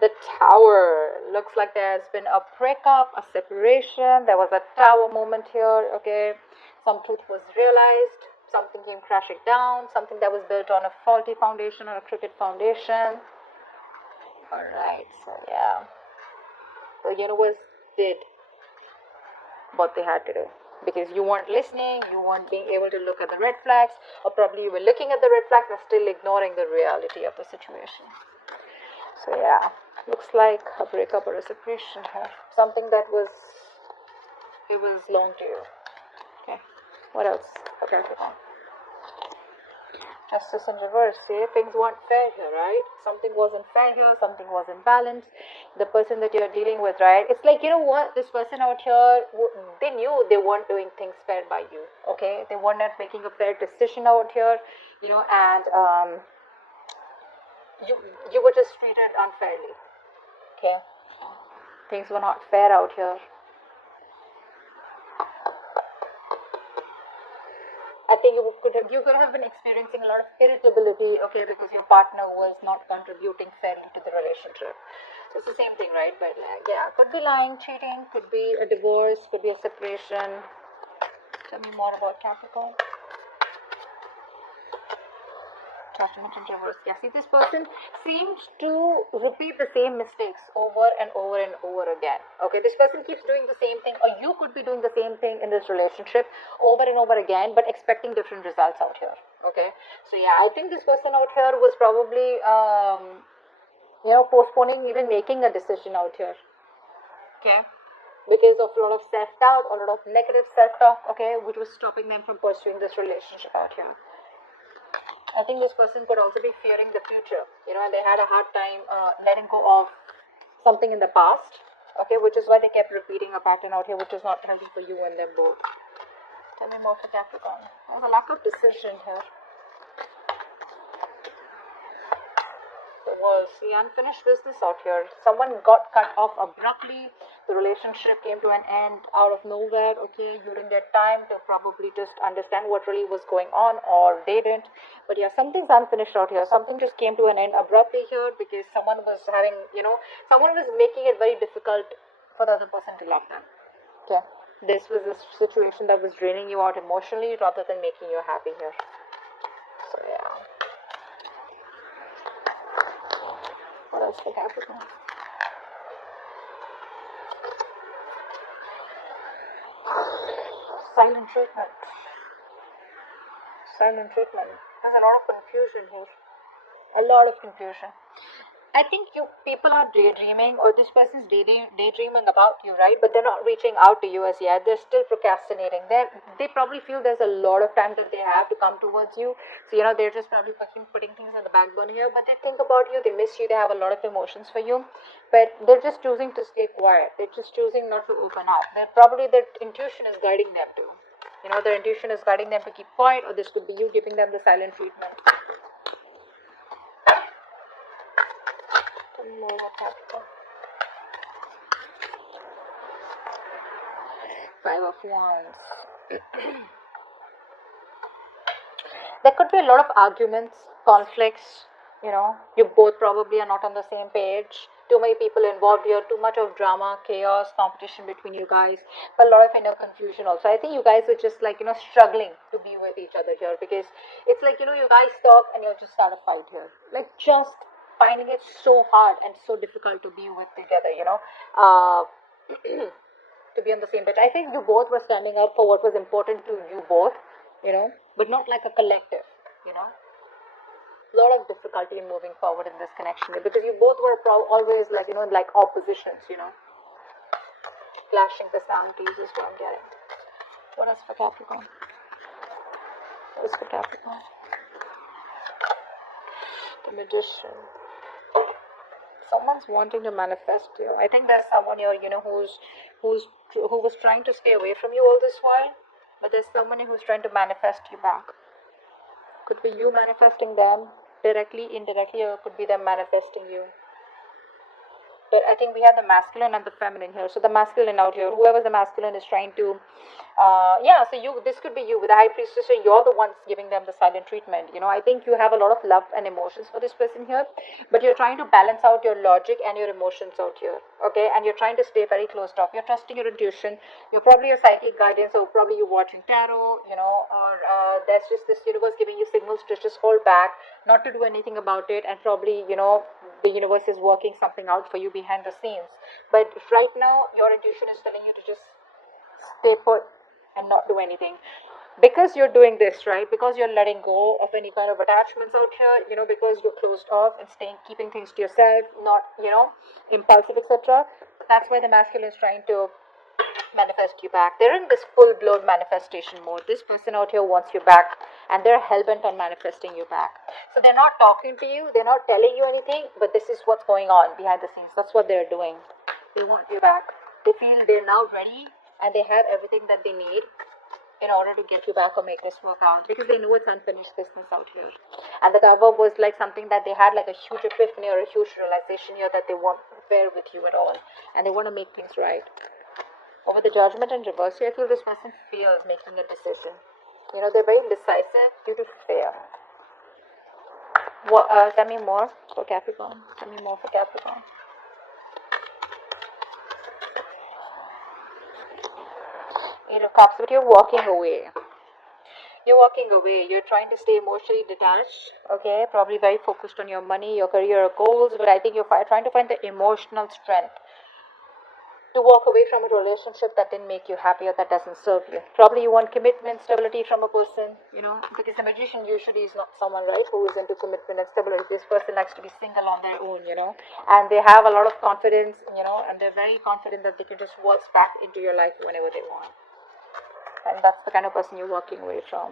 The Tower. Looks like there's been a breakup, a separation. There was a Tower moment here, okay? Some truth was realized. Something came crashing down. Something that was built on a faulty foundation or a crooked foundation. Alright, so yeah. The universe did what they had to do. Because you weren't listening, you weren't being able to look at the red flags, or probably you were looking at the red flags and still ignoring the reality of the situation. So yeah, looks like a breakup or a separation here. Something that was, it was long to you. Okay, what else? Okay, Justice in reverse. See, things weren't fair here, right? Something wasn't fair here, something wasn't balanced. The person that you're dealing with, right? It's like, you know what? This person out here, they knew they weren't doing things fair by you, okay? They were not making a fair decision out here, and you, you were just treated unfairly, okay? Things were not fair out here. I think you could have been experiencing a lot of irritability, okay, because your partner was not contributing fairly to the relationship. So it's the same thing, right? But yeah, could be lying, cheating, could be a divorce, could be a separation. Tell me more about Capricorn. Judgment and reverse. Yeah, see, this person seems to repeat the same mistakes over and over and over again. Okay, this person keeps doing the same thing, or you could be doing the same thing in this relationship over and over again, but expecting different results out here. Okay, so yeah, I think this person out here was probably, postponing even making a decision out here. Okay, because of a lot of self doubt, a lot of negative self talk. Okay, which was stopping them from pursuing this relationship out here. I think this person could also be fearing the future, and they had a hard time letting go of something in the past, okay, which is why they kept repeating a pattern out here, which is not healthy for you and them both. Tell me more for Capricorn. There's a lack of decision here. There was the unfinished business out here. Someone got cut off abruptly. The relationship came to an end out of nowhere. Okay, you didn't get time to probably just understand what really was going on, or they didn't. But yeah, something's unfinished out here. Something just came to an end abruptly here because someone was having, someone was making it very difficult for the other person to love them. Okay, this was a situation that was draining you out emotionally rather than making you happy here. So yeah. What else for Capricorn? Silent treatment. Silent treatment. There's a lot of confusion here. A lot of confusion. I think you people are daydreaming, or this person's daydreaming about you, right? But they're not reaching out to you as yet. They're still procrastinating. They probably feel there's a lot of time that they have to come towards you. So they're just probably putting things on the back burner here. But they think about you. They miss you. They have a lot of emotions for you. But they're just choosing to stay quiet. They're just choosing not to open up. They're probably their intuition is guiding them to. Their intuition is guiding them to keep quiet, or this could be you giving them the silent treatment. Five of Wands. There could be a lot of arguments, conflicts. You both probably are not on the same page. Too many people involved here, too much of drama, chaos, competition between you guys, but a lot of inner confusion also. I think you guys are just like, struggling to be with each other here, because it's like, you guys talk and you'll just start a fight here. Like, just finding it so hard and so difficult to be with together, to be on the same page. I think you both were standing up for what was important to you both, but not like a collective, a lot of difficulty in moving forward in this connection, because you both were always like, like oppositions, clashing personalities is what I'm getting. What else for Capricorn? What is for Capricorn? The Magician. Someone's wanting to manifest you. I think there's someone here, who was trying to stay away from you all this while, but there's someone who's trying to manifest you back. Could be you manifesting them directly, indirectly, or could be them manifesting you. But I think we have the masculine and the feminine here. So the masculine out here, whoever the masculine is trying to, yeah. So this could be you with the high priestess. So you're the ones giving them the silent treatment. I think you have a lot of love and emotions for this person here, but you're trying to balance out your logic and your emotions out here. Okay, and you're trying to stay very closed off. You're trusting your intuition. You're probably a psychic guidance, or probably you're watching tarot. Or there's just this universe giving you signals to just hold back, not to do anything about it, and probably the universe is working something out for you behind the scenes. But right now your intuition is telling you to just stay put and not do anything, because you're doing this, right? Because you're letting go of any kind of attachments out here, because you're closed off and keeping things to yourself, not impulsive, etc. That's why the masculine is trying to manifest you back. They're in this full-blown manifestation mode. This person out here wants you back, and they're hell-bent on manifesting you back. So they're not talking to you, they're not telling you anything, but this is what's going on behind the scenes. That's what they're doing. They want you back. They feel they're now ready, and they have everything that they need in order to get you back or make this work out, because they know it's unfinished business out here. And the Tower was like something that they had like a huge epiphany or a huge realization here that they won't bear with you at all, and they want to make things right. Over the Judgment in reverse, I feel this person fears making a decision. They're very indecisive due to fear. Tell me more for Capricorn. Tell me more for Capricorn. Eight of Cups, but you're walking away. You're walking away. You're trying to stay emotionally detached. Okay, probably very focused on your money, your career, your goals. But I think you're trying to find the emotional strength to walk away from a relationship that didn't make you happy or that doesn't serve you. Probably you want commitment, stability from a person, because the magician usually is not someone, right, who is into commitment and stability. This person likes to be single on their own, and they have a lot of confidence, and they're very confident that they can just waltz back into your life whenever they want. And that's the kind of person you're walking away from.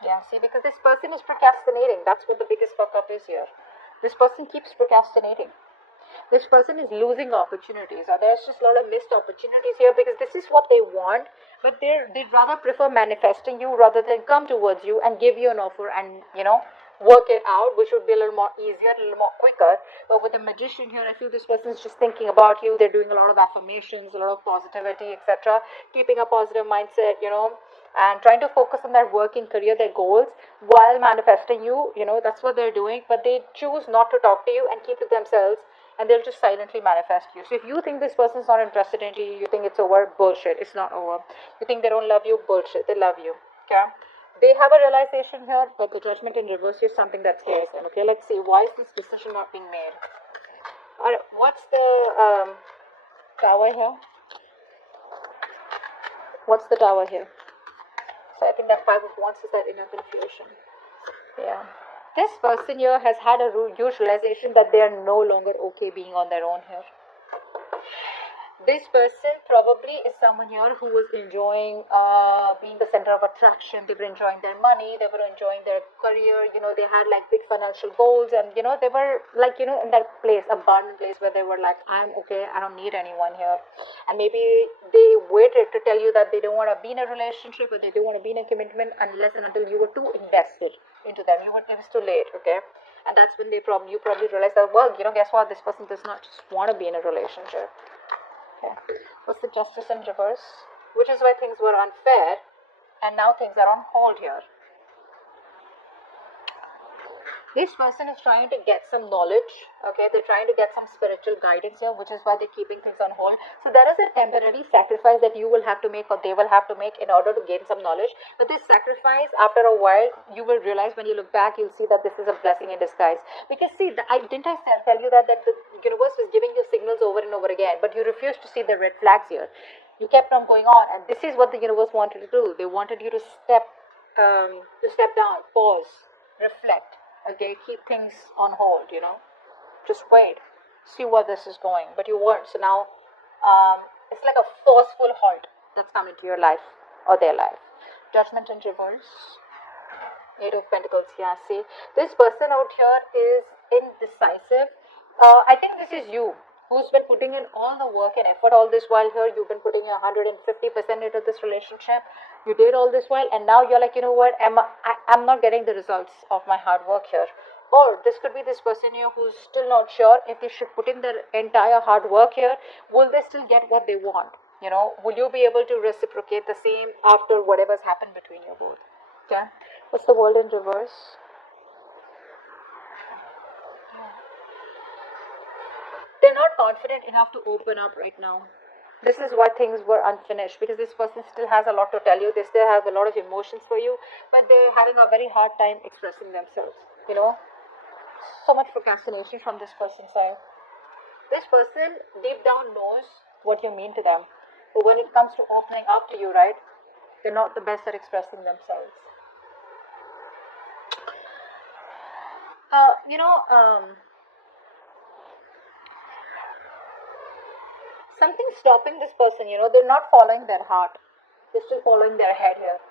Yeah, see, because this person is procrastinating. That's what the biggest fuck up is here. This person keeps procrastinating. This person is losing opportunities, or there's just a lot of missed opportunities here, because this is what they want, but they'd rather prefer manifesting you rather than come towards you and give you an offer and work it out, which would be a little more easier, a little more quicker. But with the magician here, I feel this person is just thinking about you. They're doing a lot of affirmations, a lot of positivity, etc., keeping a positive mindset, and trying to focus on their working career, their goals, while manifesting you. That's what they're doing, but they choose not to talk to you and keep to themselves, and they'll just silently manifest you. So if you think this person's not interested in you, you think it's over, bullshit. It's not over. You think they don't love you, bullshit. They love you. Okay? They have a realization here, but the Judgment in reverse is something that scares them. Okay, let's see. Why is this decision not being made? Alright, what's the Tower here? What's the Tower here? So I think that Five of Wands is that inner confusion. Yeah. This person here has had a huge realization that they are no longer okay being on their own here. This person probably is someone here who was enjoying being the center of attraction. They were enjoying their money, they were enjoying their career, they had like big financial goals, and they were like, in that place, abundant place where they were like, I'm okay, I don't need anyone here. And maybe they waited to tell you that they don't want to be in a relationship, or they don't want to be in a commitment unless and until you were too invested into them. It was too late, okay? And that's when you probably realize that, well, guess what, this person does not just want to be in a relationship. Okay. What's the Justice in reverse? Which is why things were unfair, and now things are on hold here. This person is trying to get some knowledge, okay? They're trying to get some spiritual guidance here, which is why they're keeping things on hold. So there is a temporary sacrifice that you will have to make, or they will have to make, in order to gain some knowledge. But this sacrifice, after a while, you will realize, when you look back, you'll see that this is a blessing in disguise. Because see, I tell you that the universe was giving you signals over and over again, but you refused to see the red flags here. You kept on going on, and this is what the universe wanted to do. They wanted you to step down, pause, reflect. Okay, keep things on hold, just wait, see where this is going, but you weren't. So now it's like a forceful halt that's come into your life or their life. Judgment in reverse. Eight of Pentacles. Yeah, see, this person out here is indecisive. I think this is you who's been putting in all the work and effort all this while here. You've been putting in 150% into this relationship. You did all this while, and now you're like, what? I'm not getting the results of my hard work here. Or this could be this person here who's still not sure if they should put in their entire hard work here. Will they still get what they want? Will you be able to reciprocate the same after whatever's happened between you both? Okay. What's the world in reverse? They're not confident enough to open up right now. This is why things were unfinished, because this person still has a lot to tell you. They still have a lot of emotions for you, but they're having a very hard time expressing themselves. So much procrastination from this person's side. This person deep down knows what you mean to them, but when it comes to opening up to you, right, they're not the best at expressing themselves. uh, you know um, Something's stopping this person. They're not following their heart, they're still following their head here.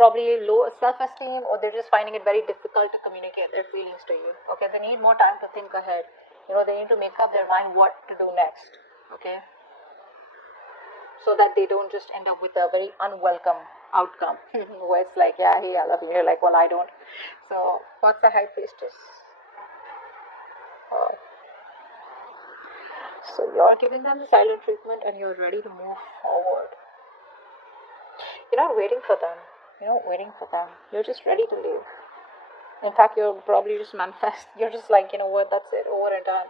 Probably low self-esteem, or they're just finding it very difficult to communicate their feelings to you. Okay, they need more time to think ahead. They need to make up their mind what to do next. Okay, so that they don't just end up with a very unwelcome outcome where it's like, yeah, hey, I love you. You're like, well, I don't. So what's the high priestess? uh, so you're giving them the silent treatment and you're ready to move forward. You're not waiting for them. You're just ready to leave. In fact, you're probably just manifest. You're just like, what, that's it, over and done.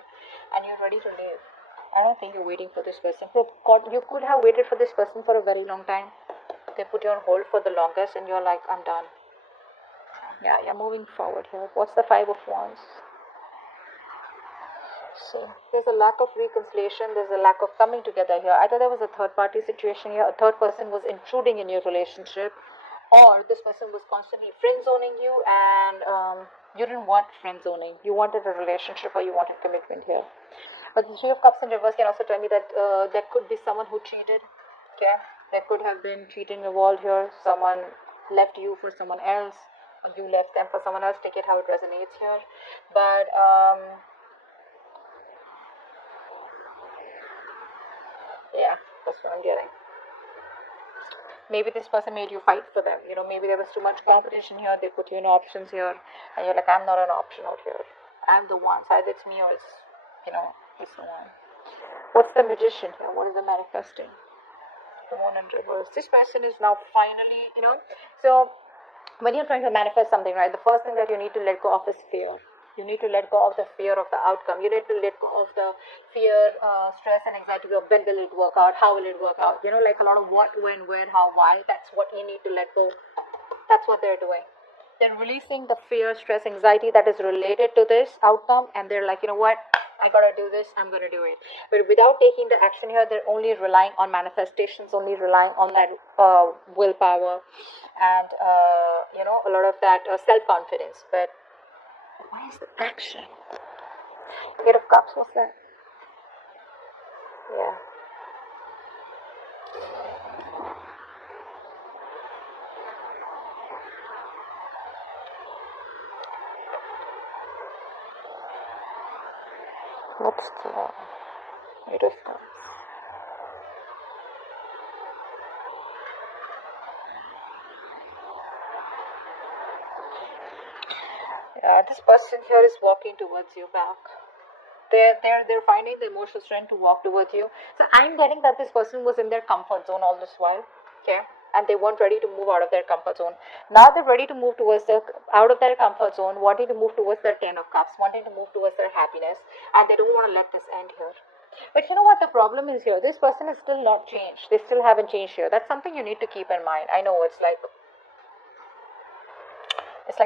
And you're ready to leave. I don't think you're waiting for this person. You could have waited for this person for a very long time. They put you on hold for the longest and you're like, I'm done. Yeah, you're moving forward here. What's the Five of Wands? See, there's a lack of reconciliation, there's a lack of coming together here. Either there was a third party situation here, a third person was intruding in your relationship, or this person was constantly friend zoning you, and you didn't want friend zoning. You wanted a relationship or you wanted commitment here. But the Three of Cups in reverse can also tell me that there could be someone who cheated. Okay, there could have been cheating involved here. Someone left you for someone else, or you left them for someone else. Take it how it resonates here. But yeah, that's what I'm getting. Maybe this person made you fight for them. Maybe there was too much competition here. They put you in options here, and you're like, I'm not an option out here. I'm the one. So either it's me or it's the one. What's the Magician here? What is the manifesting? The Moon in reverse. This person is now finally, so when you're trying to manifest something, right, the first thing that you need to let go of is fear. You need to let go of the fear of the outcome. You need to let go of the fear, stress, and anxiety of when will it work out, how will it work out. Like a lot of what, when, where, how, why. That's what you need to let go. That's what they're doing. They're releasing the fear, stress, anxiety that is related to this outcome, and they're like, what? I gotta do this, I'm gonna do it. But without taking the action here, they're only relying on manifestations, only relying on that willpower and, a lot of that self confidence. But why is the action? Eight of Cups, what's that? Yeah. What's the Eight of Cups? This person here is walking towards you back. They're finding the emotional strength to walk towards you. So I'm getting that this person was in their comfort zone all this while. Okay. And they weren't ready to move out of their comfort zone. Now they're ready to move towards out of their comfort zone, wanting to move towards their Ten of Cups, wanting to move towards their happiness, and they don't want to let this end here. But you know what the problem is here? This person is still not changed. They still haven't changed here. That's something you need to keep in mind. I know it's like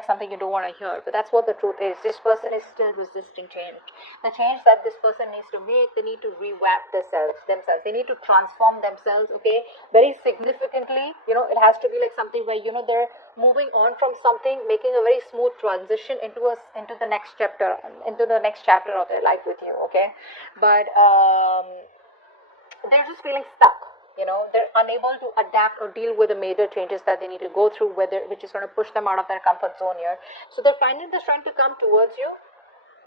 something you don't want to hear, but that's what the truth is. This person is still resisting change. The change that this person needs to make, they need to revamp themselves. They need to transform themselves, okay, very significantly. It has to be like something where, they're moving on from something, making a very smooth transition into the next chapter, of their life with you, okay? But they're just feeling stuck. They're unable to adapt or deal with the major changes that they need to go through, which is going to push them out of their comfort zone here. So they're finding the strength to come towards you,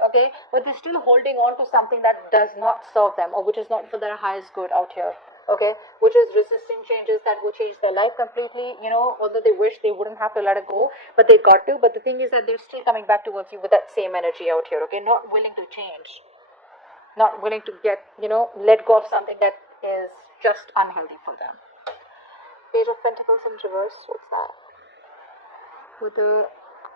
okay, but they're still holding on to something that does not serve them, or which is not for their highest good out here. okay, which is resisting changes that will change their life completely, although they wish they wouldn't have to let it go, but they got to. But the thing is that they're still coming back towards you with that same energy out here, okay, not willing to change, not willing to get, let go of something that is just unhealthy for them. Page of Pentacles in reverse, what's that? With the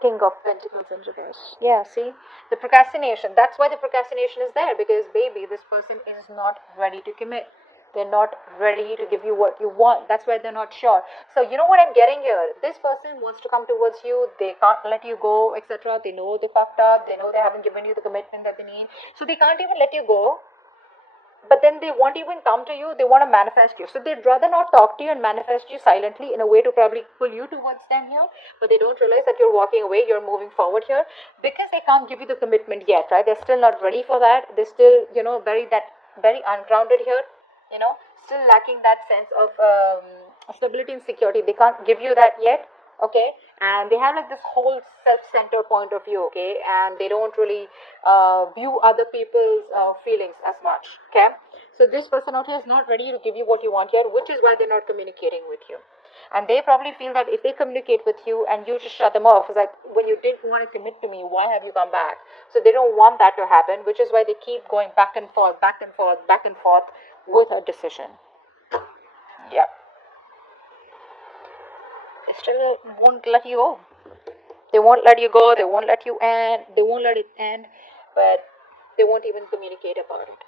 King of Pentacles in reverse. Yeah, see? The procrastination. That's why the procrastination is there, because, baby, this person is not ready to commit. They're not ready to give you what you want. That's why they're not sure. So, you know what I'm getting here? This person wants to come towards you. They can't let you go, etc. They know they fucked up. They know they haven't given you the commitment that they need. So, they can't even let you go. But then they won't even come to you. They want to manifest you. So they'd rather not talk to you and manifest you silently in a way to probably pull you towards them here. But they don't realize that you're walking away, you're moving forward here, because they can't give you the commitment yet, right? They're still not ready for that. They're still, very ungrounded here, still lacking that sense of stability and security. They can't give you that yet, okay? And they have like this whole self-centered point of view, okay? And they don't really view other people's feelings as much, okay? So this person out here is not ready to give you what you want here, which is why they're not communicating with you. And they probably feel that if they communicate with you and you just shut them off, it's like, when you didn't want to commit to me, why have you come back? So they don't want that to happen, which is why they keep going back and forth, back and forth, back and forth with a decision. Yeah. They still won't let you go. They won't let you go. They won't let you end. They won't let it end. But they won't even communicate about it.